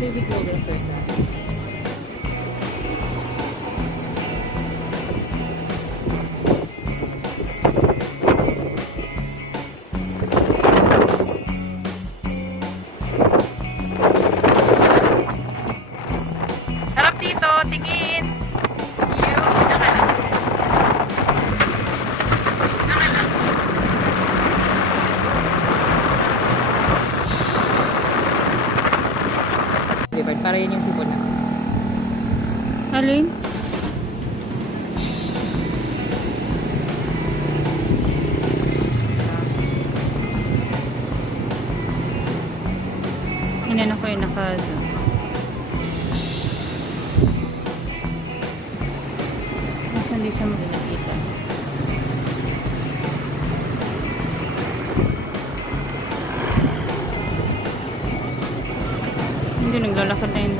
Baby clover first na. Harap dito, tingin. Iyo, nakalang. Nakalang. Lipat, para yun yung sipon na. Alin? Inano ko yung nakazo. Mas hindi siya makikita. Hindi, naglalakad na yun.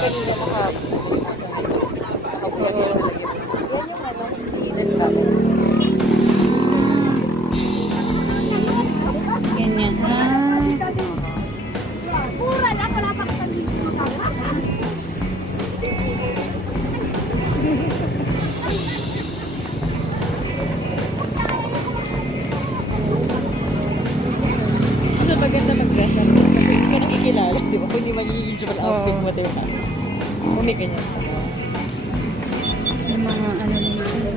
Kanina Ganyan. Mura lang, wala pa kasi dito magawa. Mas maganda mag-dress up. Kasi hindi ka nakikilala, di ba? Kung hindi magiging usual outfit mo, di ba? Kung may ganyan. Yung mga ano lang sila.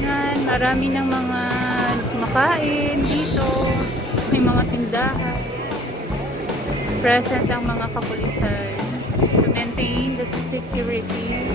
Yan, marami ng mga makain dito. May mga tindahan. Presence ang mga kapulisan to maintain the security.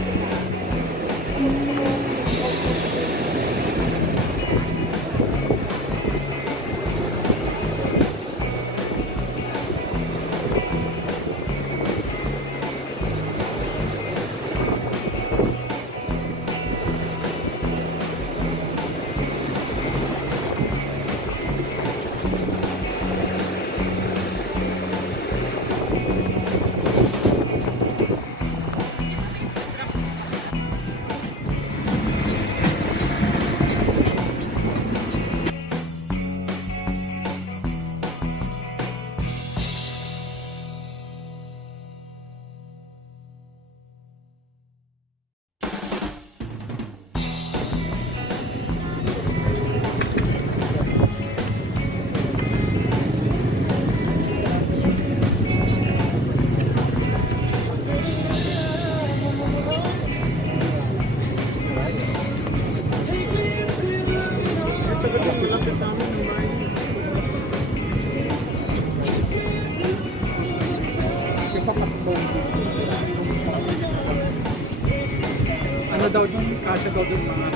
Ano daw doon? Kasya daw doon mga